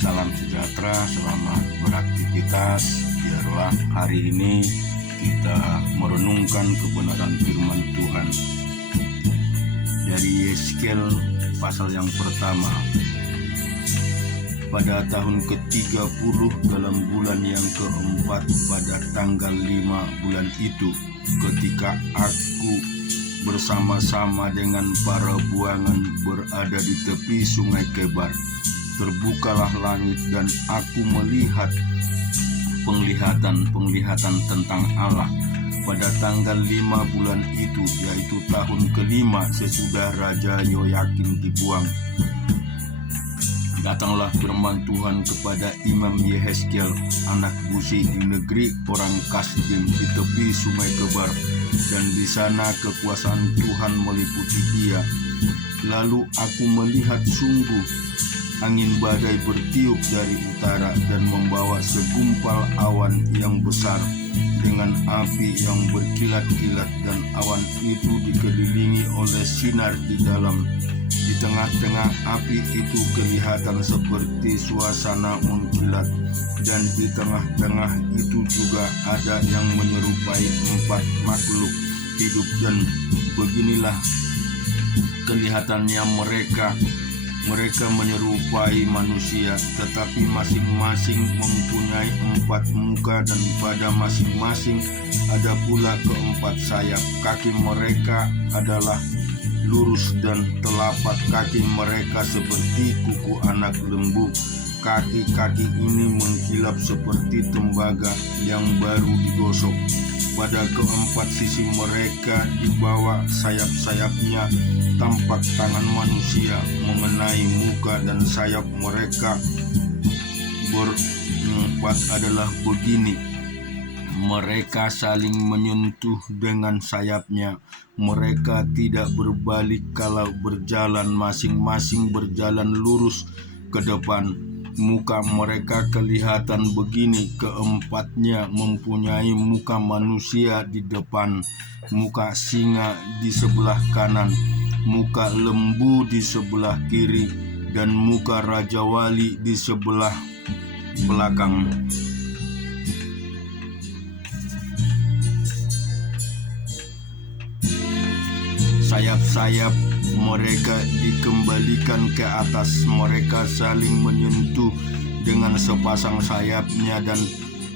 Salam sejahtera, selamat beraktivitas. Biarlah hari ini kita merenungkan kebenaran firman Tuhan dari Yeskiel pasal yang pertama. Pada tahun ke-30 dalam bulan yang keempat, pada tanggal 5 bulan itu, ketika aku bersama-sama dengan para buangan berada di tepi sungai Kebar, terbukalah langit dan aku melihat penglihatan tentang Allah. Pada tanggal 5 bulan itu, yaitu tahun kelima sesudah Raja Yoyakim dibuang, datanglah firman Tuhan kepada Imam Yeskiel anak Buzi di negeri orang Kasdim di tepi sungai Kebar, dan di sana kekuasaan Tuhan meliputi dia. Lalu aku melihat sungguh angin badai bertiup dari utara dan membawa segumpal awan yang besar dengan api yang berkilat-kilat, dan awan itu dikelilingi oleh sinar di dalam. Di tengah-tengah api itu kelihatan seperti suasana mengkilat, dan di tengah-tengah itu juga ada yang menyerupai 4 makhluk hidup, dan beginilah kelihatannya mereka menyerupai manusia, tetapi masing-masing mempunyai 4 muka, dan pada masing-masing ada pula ke-4 sayap. Kaki mereka adalah lurus dan telapak kaki mereka seperti kuku anak lembu. Kaki-kaki ini mengkilap seperti tembaga yang baru digosok. Pada ke-4 sisi mereka di bawah sayap-sayapnya tampak tangan manusia mengenai muka, dan sayap mereka berempat adalah begini: mereka saling menyentuh dengan sayapnya. Mereka tidak berbalik kalau berjalan, masing-masing berjalan lurus ke depan. Muka mereka kelihatan begini: ke-4-nya mempunyai muka manusia di depan, muka singa di sebelah kanan, muka lembu di sebelah kiri, dan muka raja wali di sebelah belakang. Sayap-sayap mereka dikembalikan ke atas. Mereka saling menyentuh dengan sepasang sayapnya, dan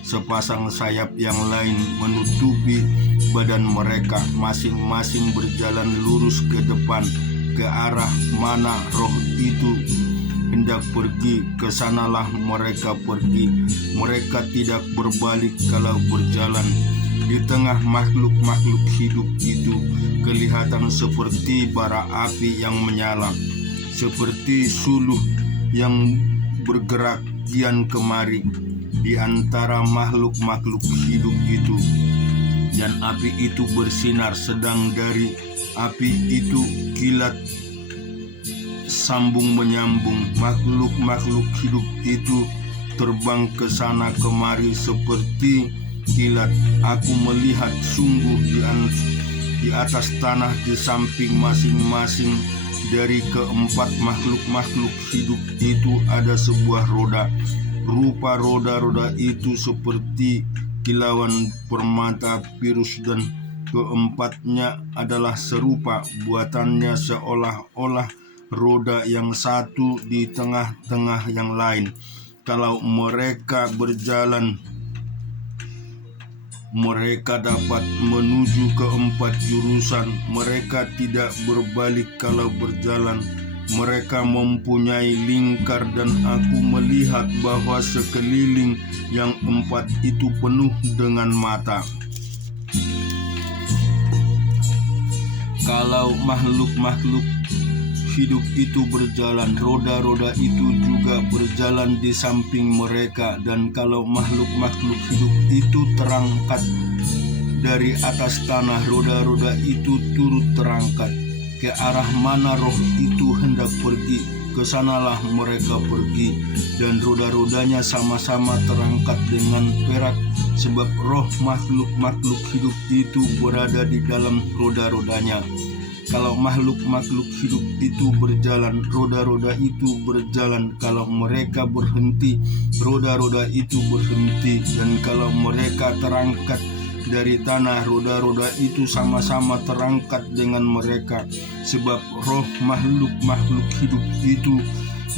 sepasang sayap yang lain menutupi badan mereka. Masing-masing berjalan lurus ke depan, ke arah mana roh itu hendak pergi, ke sanalah mereka pergi. Mereka tidak berbalik kalau berjalan. Di tengah makhluk-makhluk hidup itu kelihatan seperti bara api yang menyala, seperti suluh yang bergerak kian kemari di antara makhluk-makhluk hidup itu. Dan api itu bersinar, sedang dari api itu kilat sambung menyambung. Makhluk-makhluk hidup itu terbang ke sana kemari seperti kilat. Aku melihat sungguh di atas tanah di samping masing-masing dari ke-4 makhluk-makhluk hidup itu ada sebuah roda. Rupa roda-roda itu seperti kilauan permata virus, dan ke-4-nya adalah serupa buatannya seolah-olah roda yang satu di tengah-tengah yang lain. Kalau mereka berjalan, mereka dapat menuju ke-4 jurusan. Mereka tidak berbalik kalau berjalan. Mereka mempunyai lingkar, dan aku melihat bahwa sekeliling yang 4 itu penuh dengan mata. Kalau makhluk-makhluk hidup itu berjalan, roda-roda itu juga berjalan di samping mereka. Dan kalau makhluk-makhluk hidup itu terangkat dari atas tanah, roda-roda itu turut terangkat. Ke arah mana roh itu hendak pergi, ke sanalah mereka pergi. Dan roda-rodanya sama-sama terangkat dengan perak, sebab roh makhluk-makhluk hidup itu berada di dalam roda-rodanya. Kalau makhluk-makhluk hidup itu berjalan, roda-roda itu berjalan. Kalau mereka berhenti, roda-roda itu berhenti. Dan kalau mereka terangkat dari tanah, roda-roda itu sama-sama terangkat dengan mereka. Sebab roh makhluk-makhluk hidup itu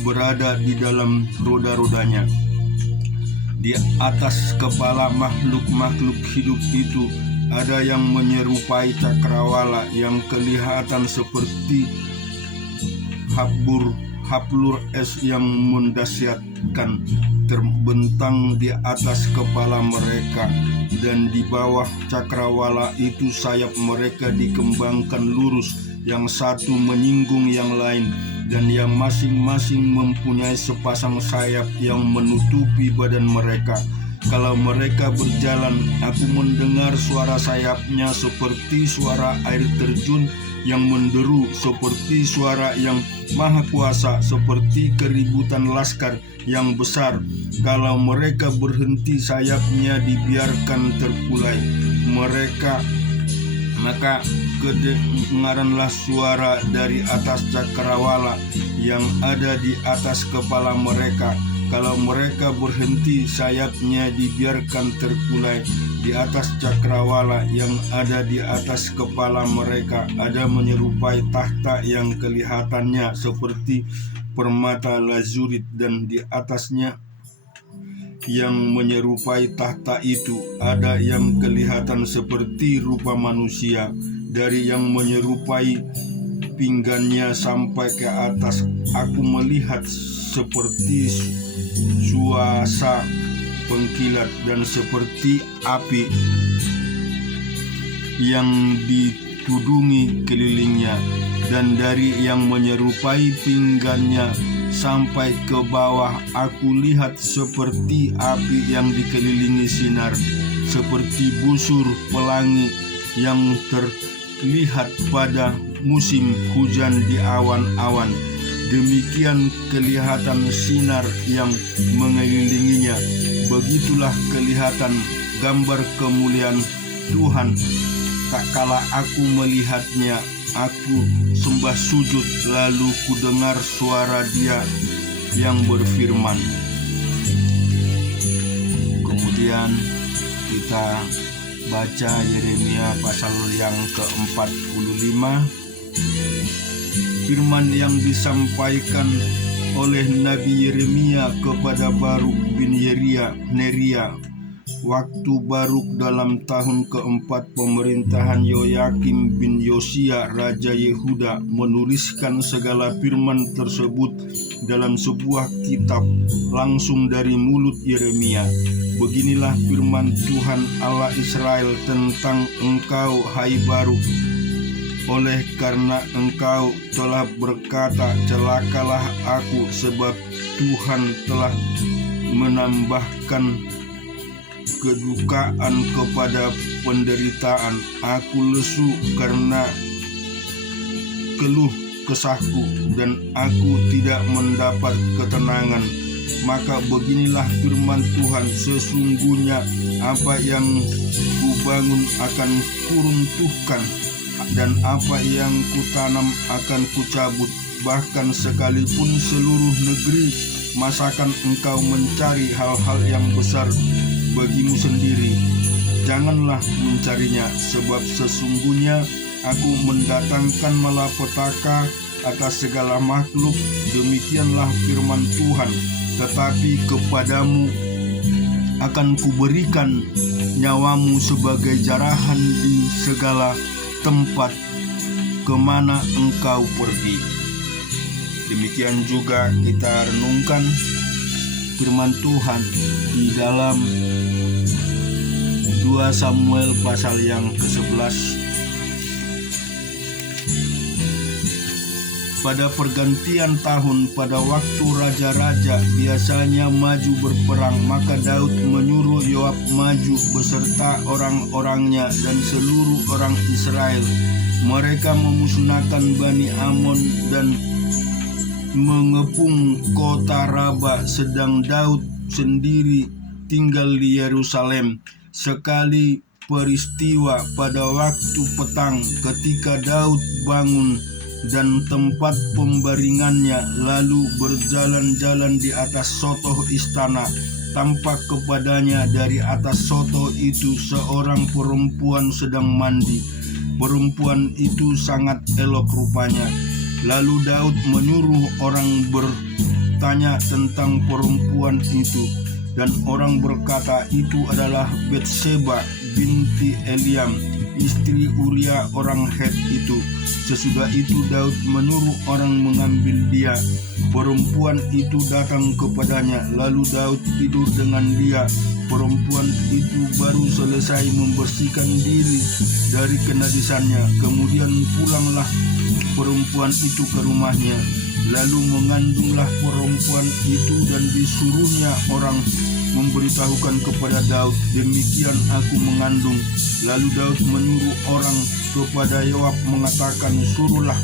berada di dalam roda-rodanya. Di atas kepala makhluk-makhluk hidup itu ada yang menyerupai cakrawala yang kelihatan seperti hablur es yang mendahsyatkan, terbentang di atas kepala mereka. Dan di bawah cakrawala itu sayap mereka dikembangkan lurus, yang satu menyinggung yang lain, dan yang masing-masing mempunyai sepasang sayap yang menutupi badan mereka. Kalau mereka berjalan, aku mendengar suara sayapnya seperti suara air terjun yang menderu, seperti suara yang maha kuasa, seperti keributan laskar yang besar. Kalau mereka berhenti, sayapnya dibiarkan terkulai. Maka kedengaranlah suara dari atas cakrawala yang ada di atas kepala mereka. Kalau mereka berhenti, sayapnya dibiarkan terkulai. Di atas cakrawala yang ada di atas kepala mereka ada menyerupai tahta yang kelihatannya seperti permata lazurit, dan di atasnya yang menyerupai tahta itu ada yang kelihatan seperti rupa manusia. Dari yang menyerupai pinggannya sampai ke atas, aku melihat seperti suasa pengkilat dan seperti api yang ditudungi kelilingnya. Dan dari yang menyerupai pinggannya sampai ke bawah, aku lihat seperti api yang dikelilingi sinar, seperti busur pelangi yang terlihat pada musim hujan di awan-awan. Demikian kelihatan sinar yang mengelilinginya. Begitulah kelihatan gambar kemuliaan Tuhan. Tak kala aku melihatnya, aku sembah sujud, lalu kudengar suara Dia yang berfirman. Kemudian kita baca Yeremia pasal yang ke-45. Firman yang disampaikan oleh Nabi Yeremia kepada Baruk bin Neria waktu Baruk dalam tahun keempat pemerintahan Yoyakim bin Yosia Raja Yehuda menuliskan segala firman tersebut dalam sebuah kitab langsung dari mulut Yeremia. Beginilah firman Tuhan Allah Israel tentang engkau, hai Baruk. Oleh karena engkau telah berkata, celakalah aku, sebab Tuhan telah menambahkan kedukaan kepada penderitaan. Aku lesu karena keluh kesahku, dan aku tidak mendapat ketenangan. Maka beginilah firman Tuhan, sesungguhnya apa yang kubangun akan kuruntuhkan, dan apa yang kutanam akan kucabut. Bahkan sekalipun seluruh negeri masakan engkau mencari hal-hal yang besar bagimu sendiri, janganlah mencarinya, sebab sesungguhnya aku mendatangkan malapetaka atas segala makhluk. Demikianlah firman Tuhan. Tetapi kepadamu akan kuberikan nyawamu sebagai jarahan di segala tempat kemana engkau pergi. Demikian juga kita renungkan firman Tuhan di dalam 2 Samuel pasal yang ke-11. Pada pergantian tahun, pada waktu raja-raja biasanya maju berperang, maka Daud menyuruh Yoab maju beserta orang-orangnya dan seluruh orang Israel. Mereka memusnahkan Bani Amon dan mengepung kota Raba, sedang Daud sendiri tinggal di Yerusalem. Sekali peristiwa pada waktu petang ketika Daud bangun dan tempat pembaringannya, lalu berjalan-jalan di atas sotoh istana. Tampak kepadanya dari atas sotoh itu seorang perempuan sedang mandi. Perempuan itu sangat elok rupanya. Lalu Daud menyuruh orang bertanya tentang perempuan itu, dan orang berkata itu adalah Batseba binti Eliam, istri Uria orang Het itu. Sesudah itu Daud menyuruh orang mengambil dia. Perempuan itu datang kepadanya, lalu Daud tidur dengan dia. Perempuan itu baru selesai membersihkan diri dari kenajisannya. Kemudian pulanglah perempuan itu ke rumahnya. Lalu mengandunglah perempuan itu dan disuruhnya orang memberitahukan kepada Daud, demikian aku mengandung. Lalu Daud menyuruh orang kepada Yoab mengatakan, suruhlah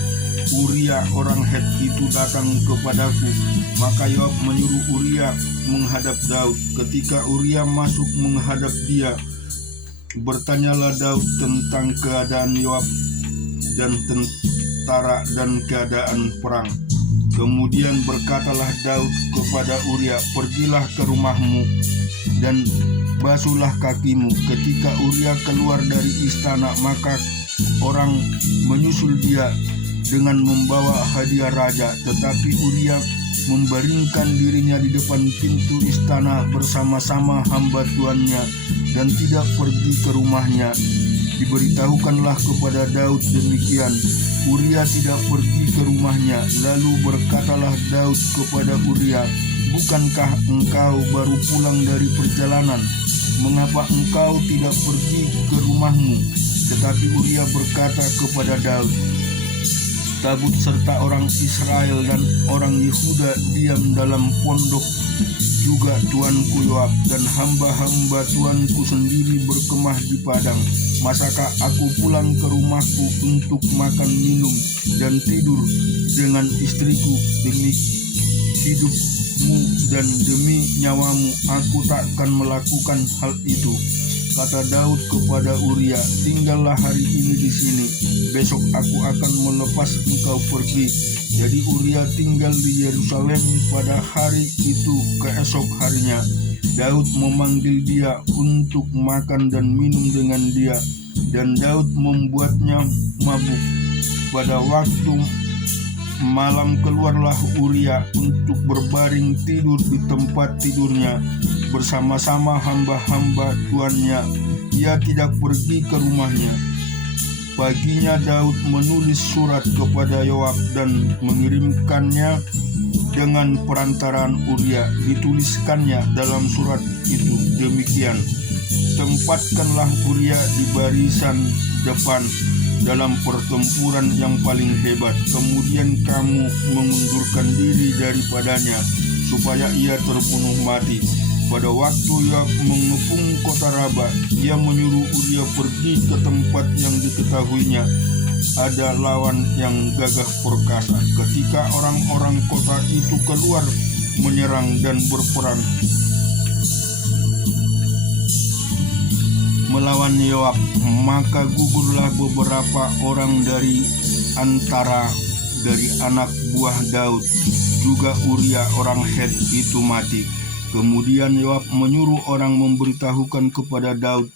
Uria orang Het itu datang kepadaku. Maka Yoab menyuruh Uria menghadap Daud. Ketika Uria masuk menghadap dia, bertanyalah Daud tentang keadaan Yoab dan tentara dan keadaan perang. Kemudian berkatalah Daud kepada Uria, pergilah ke rumahmu dan basuhlah kakimu. Ketika Uria keluar dari istana, maka orang menyusul dia dengan membawa hadiah raja. Tetapi Uria membaringkan dirinya di depan pintu istana bersama-sama hamba tuannya dan tidak pergi ke rumahnya. Diberitahukanlah kepada Daud demikian. Uria tidak pergi ke rumahnya. Lalu berkatalah Daud kepada Uria, bukankah engkau baru pulang dari perjalanan? Mengapa engkau tidak pergi ke rumahmu? Tetapi Uria berkata kepada Daud, tabut serta orang Israel dan orang Yehuda diam dalam pondok, juga tuanku Yoab dan hamba-hamba tuanku sendiri berkemah di padang. Masakah aku pulang ke rumahku untuk makan minum dan tidur dengan istriku? Demi hidupmu dan demi nyawamu aku takkan melakukan hal itu. Kata Daud kepada Uria, tinggallah hari ini di sini, besok aku akan melepas engkau pergi. Jadi Uria tinggal di Yerusalem pada hari itu. Keesok harinya Daud memanggil dia untuk makan dan minum dengan dia, dan Daud membuatnya mabuk. Pada waktu malam keluarlah Uria untuk berbaring tidur di tempat tidurnya bersama-sama hamba-hamba tuannya. Ia tidak pergi ke rumahnya. Paginya Daud menulis surat kepada Yoab dan mengirimkannya dengan perantaraan Uria. Dituliskannya dalam surat itu demikian, tempatkanlah Uria di barisan depan dalam pertempuran yang paling hebat. Kemudian kamu mengundurkan diri daripadanya supaya ia terbunuh mati. Pada waktu Yoab mengepung kota Raba, ia menyuruh Uria pergi ke tempat yang diketahuinya ada lawan yang gagah perkasa. Ketika orang-orang kota itu keluar menyerang dan berperang melawan Yoab, maka gugurlah beberapa orang dari anak buah Daud, juga Uria orang Het itu mati. Kemudian Yoab menyuruh orang memberitahukan kepada Daud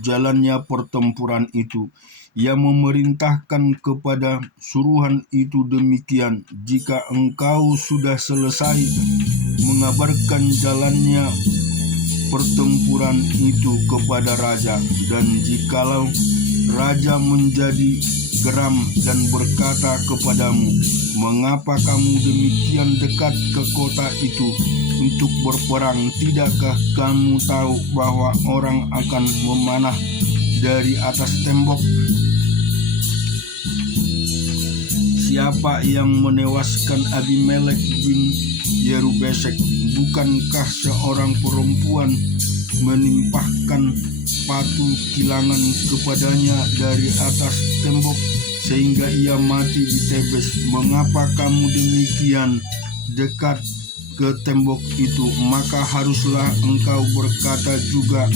jalannya pertempuran itu. Ia memerintahkan kepada suruhan itu demikian, jika engkau sudah selesai mengabarkan jalannya pertempuran itu kepada raja, dan jikalau raja menjadi geram dan berkata kepadamu, mengapa kamu demikian dekat ke kota itu untuk berperang? Tidakkah kamu tahu bahwa orang akan memanah dari atas tembok? Siapa yang menewaskan Abimelek bin Yerubesek? Bukankah seorang perempuan menimpahkan sepatu kilangan kepadanya dari atas tembok sehingga ia mati di Tebes? Mengapa kamu demikian dekat ke tembok itu? Maka haruslah engkau berkata juga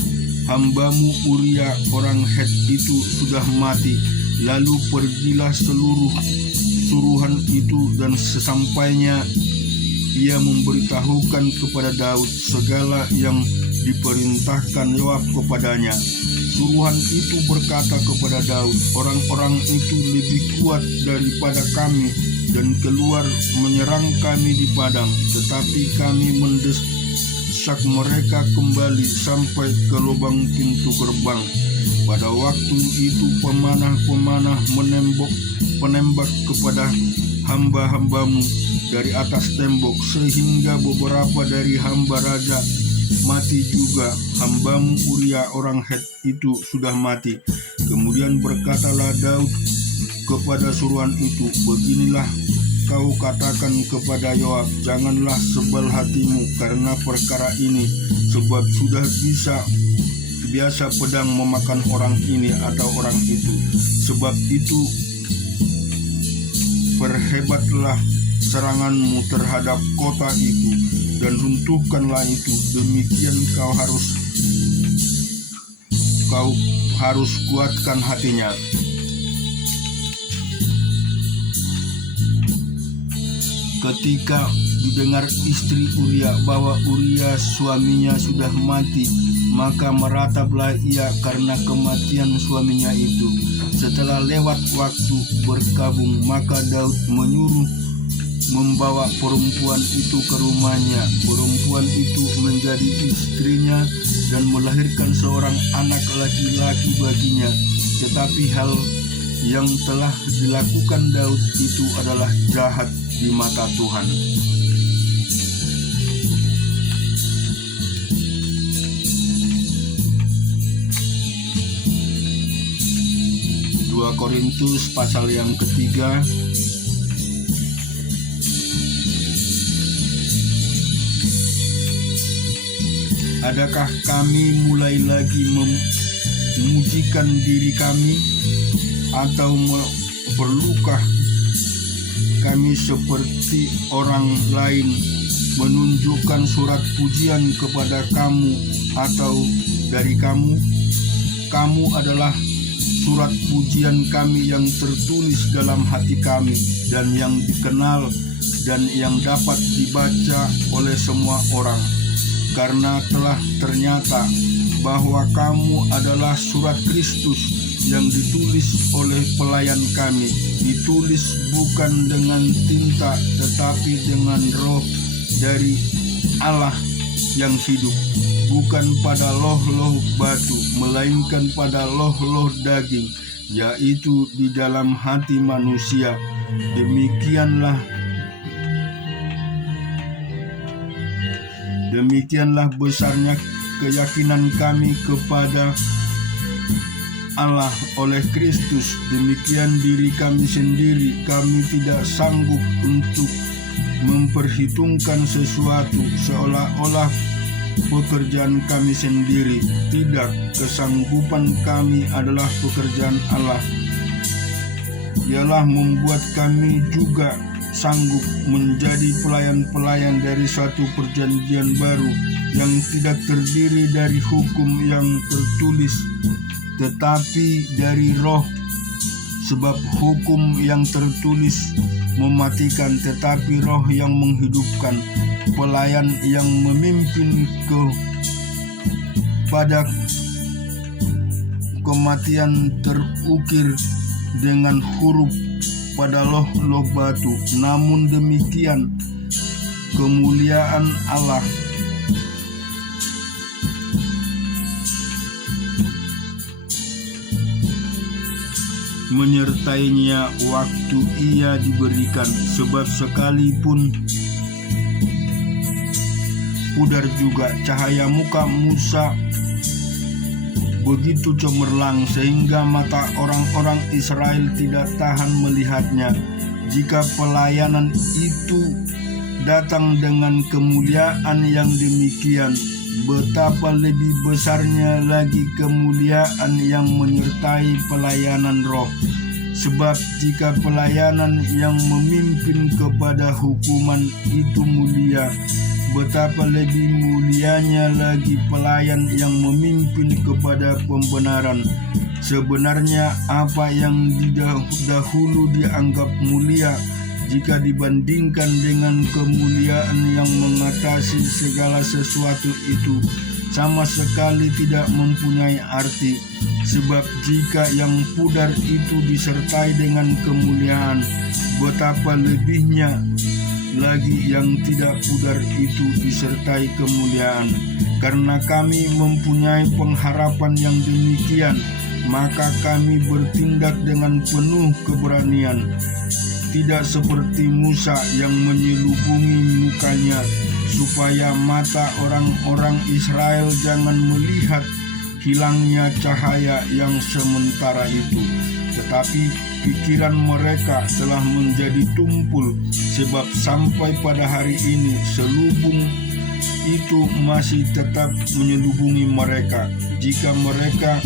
hambamu Uria orang Het itu sudah mati. Lalu pergilah seluruh suruhan itu, dan sesampainya ia memberitahukan kepada Daud segala yang diperintahkan Yoab kepadanya. Suruhan itu berkata kepada Daud, orang-orang itu lebih kuat daripada kami dan keluar menyerang kami di padang, tetapi kami mendesak mereka kembali sampai ke lubang pintu gerbang. Pada waktu itu pemanah-pemanah penembak kepada hamba-hambamu dari atas tembok, sehingga beberapa dari hamba raja mati juga. Hambamu Uria orang Het itu sudah mati. Kemudian berkatalah Daud kepada suruhan itu, beginilah kau katakan kepada Yoab, janganlah sebal hatimu karena perkara ini, sebab sudah biasa pedang memakan orang ini atau orang itu. Sebab itu perhebatlah seranganmu terhadap kota itu dan runtuhkanlah itu. Demikian kau harus kuatkan hatinya. Ketika didengar istri Uria bahwa Uria suaminya sudah mati, maka merataplah ia karena kematian suaminya itu. Setelah lewat waktu berkabung, maka Daud menyuruh membawa perempuan itu ke rumahnya. Perempuan itu menjadi istrinya dan melahirkan seorang anak laki-laki baginya. Tetapi hal yang telah dilakukan Daud itu adalah jahat di mata Tuhan. Korintus pasal yang ketiga. Adakah kami mulai lagi memujikan diri kami, atau perlukah kami seperti orang lain menunjukkan surat pujian kepada kamu atau dari kamu? Kamu adalah surat pujian kami yang tertulis dalam hati kami dan yang dikenal dan yang dapat dibaca oleh semua orang. Karena telah ternyata bahwa kamu adalah surat Kristus yang ditulis oleh pelayan kami, ditulis bukan dengan tinta tetapi dengan roh dari Allah yang hidup, bukan pada loh-loh batu, melainkan pada loh-loh daging, yaitu di dalam hati manusia. Demikianlah besarnya keyakinan kami kepada Allah oleh Kristus. Demikian diri kami sendiri, kami tidak sanggup untuk memperhitungkan sesuatu seolah-olah pekerjaan kami sendiri. Tidak, kesanggupan kami adalah pekerjaan Allah. Ialah membuat kami juga sanggup menjadi pelayan-pelayan dari satu perjanjian baru yang tidak terdiri dari hukum yang tertulis, tetapi dari roh. Sebab hukum yang tertulis mematikan, tetapi roh yang menghidupkan. Pelayan yang memimpin kepada kematian terukir dengan huruf pada loh-loh batu. Namun demikian kemuliaan Allah menyertainya waktu ia diberikan. Sebab sekalipun pudar juga cahaya muka Musa begitu cemerlang sehingga mata orang-orang Israel tidak tahan melihatnya. Jika pelayanan itu datang dengan kemuliaan yang demikian, betapa lebih besarnya lagi kemuliaan yang menyertai pelayanan roh. Sebab jika pelayanan yang memimpin kepada hukuman itu mulia, betapa lebih mulianya lagi pelayan yang memimpin kepada pembenaran. Sebenarnya apa yang dahulu dianggap mulia, jika dibandingkan dengan kemuliaan yang mengatasi segala sesuatu itu, sama sekali tidak mempunyai arti. Sebab jika yang pudar itu disertai dengan kemuliaan, betapa lebihnya lagi yang tidak pudar itu disertai kemuliaan. Karena kami mempunyai pengharapan yang demikian, maka kami bertindak dengan penuh keberanian, tidak seperti Musa yang menyelubungi mukanya, supaya mata orang-orang Israel jangan melihat hilangnya cahaya yang sementara itu. Tetapi pikiran mereka telah menjadi tumpul, sebab sampai pada hari ini selubung itu masih tetap menyelubungi mereka. Jika mereka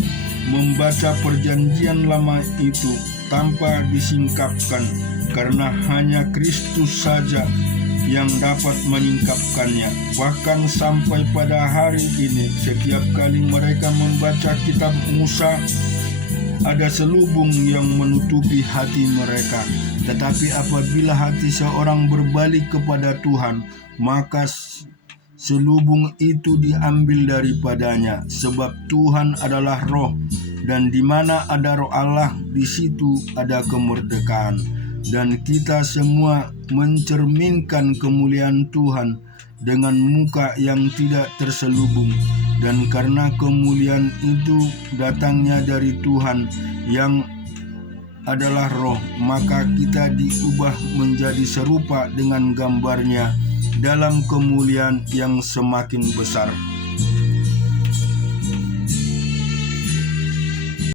membaca perjanjian lama itu tanpa disingkapkan, karena hanya Kristus saja yang dapat menyingkapkannya. Bahkan sampai pada hari ini, setiap kali mereka membaca kitab Musa, ada selubung yang menutupi hati mereka. Tetapi apabila hati seorang berbalik kepada Tuhan, maka selubung itu diambil daripadanya. Sebab Tuhan adalah roh, dan di mana ada roh Allah, di situ ada kemerdekaan. Dan kita semua mencerminkan kemuliaan Tuhan dengan muka yang tidak terselubung. Dan karena kemuliaan itu datangnya dari Tuhan yang adalah roh, maka kita diubah menjadi serupa dengan gambarnya dalam kemuliaan yang semakin besar.